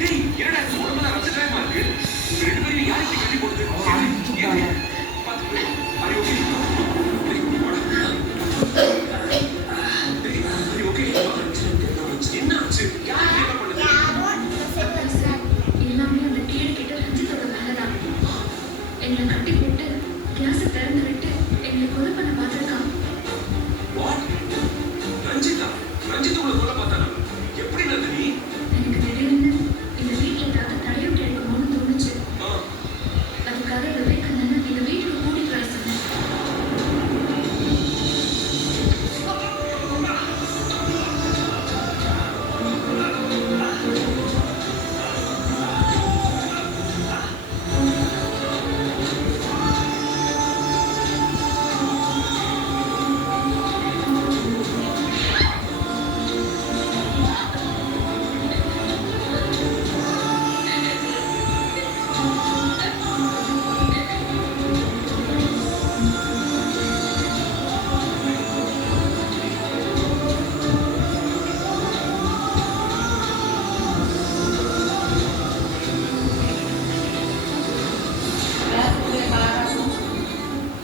டேய் என்னடா இது உடம்புல ரத்த காயமா இருக்கு. ரெண்டு பேரும் யார் இப்படி கட்டி போடுது? பாத்து are you okay? என்ன ஆச்சு? யார் என்ன பண்ணுது? எல்லாமே அந்த கீழே கிட்ட ரஞ்சித்தோட வேலைதான். என்னை கட்டி போட்டு கேஸை திறந்து விட்டு என்னை கொலை பண்ண பார்த்துருக்கான். What? ரஞ்சிதா? ரஞ்சித் உங்களை கொலை பார்த்தானா? எப்படி நந்தினி? எனக்கு திடீர்னு இந்த வீட்டில் ஏதாவது தடையோட்டு எடுக்கணும்னு தோணுச்சு. அதுக்காக விவேகானந்த இந்த வீட்டுக்கு கூட்டிட்டு வர சொன்னேன்.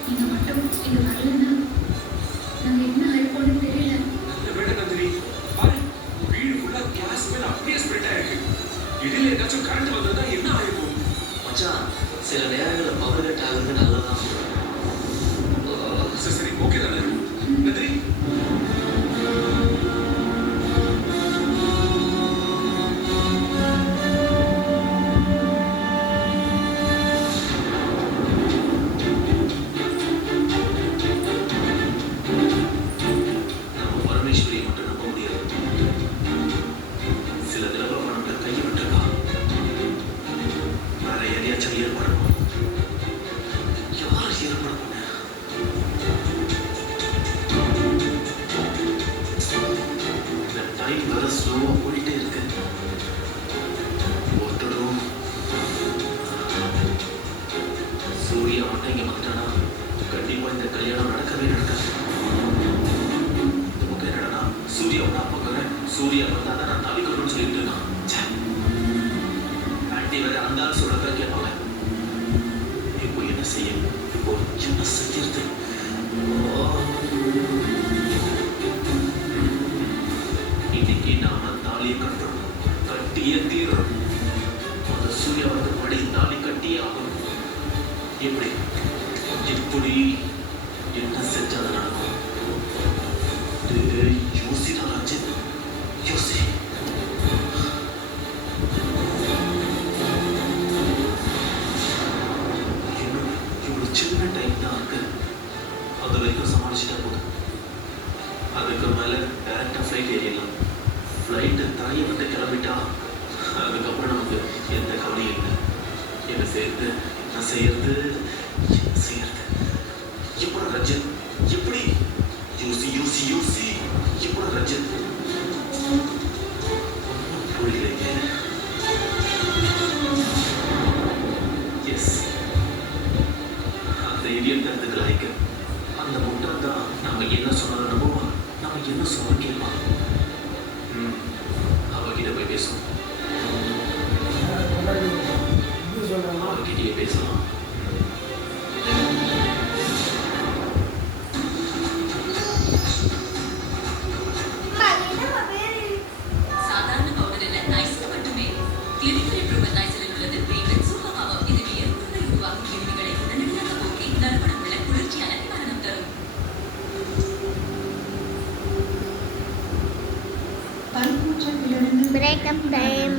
நீங்க மட்டும் இங்க வரலன்னா நாங்க என்ன ஆயிருப்போம்னு தெரியல. நல்ல வேலை நந்தினி. பாரு, வீடு ஃபுல்லா கேஸ் மேல அப்படியே ஸ்ப்ரெட் ஆயிருக்கு. இடையில ஏதாச்சும் கரண்ட் வந்தா என்ன ஆயிருக்கும்? மச்சான், சில நேரங்கள்ல பவர் கட் ஆகுறது நல்லதான். சரி சரி ஓகே தானே நந்தினி? நம்ம பரமேஸ்வரியை மட்டும் நம்ப முடியாது. சில தடவை நம்மள கையை விட்டுருக்கா. வேற எதையாச்சும் ஏற்படணும். யாரும் ஏற்படணும். இந்த டைம் வேற ஸ்லோவா போயிட்டே இருக்கு. ஒருத்தரும் சூர்யா மட்டும் இங்க வந்துட்டானா கண்டிப்பா இந்த கல்யாணம் நடக்கவே நடக்காது. நமக்கு என்னடா சூர்யாவோட அப்பா சூர்யா வந்தா தான் நான் தவிக்கணும்னு சொல்லிட்டு இருக்கான். ஆண்டி வேற அந்த ஆள் சொல்றத கேட்பாங்க. இப்போ என்ன செய்ய? இப்போ என்ன செய்யறது? இன்னைக்கு நாம தாலியை கட்டுறோம், கட்டியே தீர்றோம். அந்த சூர்யா வந்து படி தாலி கட்டியே ஆகணும். எப்படி எப்படி என்ன செஞ்சாது நடக்கும்? யோசிடா ரஞ்சித், யோசி. இவ்வளவு சின்ன டைம் தான் இருக்கு. அது வரைக்கும் சமாளிச்சுட்டா போதும். அதுக்கு மேல டைரக்டா ஃப்ளைட் ஏறிடலாம். ஃப்ளைட்டு தாயை விட்டு கிளம்பிட்டா அதுக்கப்புறம் நமக்கு எந்த கவலையும் இல்லை. என்ன செய்யறது, என்ன செய்யறது, என்ன செய்யறது? எப்படி ரஞ்சித்? எப்படி? யோசி யோசி யோசி. எப்படி ரஞ்சித்? புரியலைங்க. எஸ், அந்த இடியன் தரத்துக்கு லைக்கு. அந்த முட்டாள் தான் நம்ம என்ன சொன்னாலும் நம்புவான், நம்ம என்ன சொன்னாலும் கேட்பான். அவகிட்ட போய் பேசுவோம். அவகிட்டயே பேசலாம். சாதாரண பவுடர் இல்ல, நைசில் மட்டுமே. கிளினிக்கல் இம்ப்ரூவ்மெண்ட் நைசிலில் உள்ளது வீகன் சூப்பர் பவர். இது வியர்வை உருவாக்கும் கிருமிகளை உடனடியாக போக்கி நறுமணம் உள்ள குளிர்ச்சியான நிவாரணம் தரும். பல்பூச்சலிருந்து Break up time.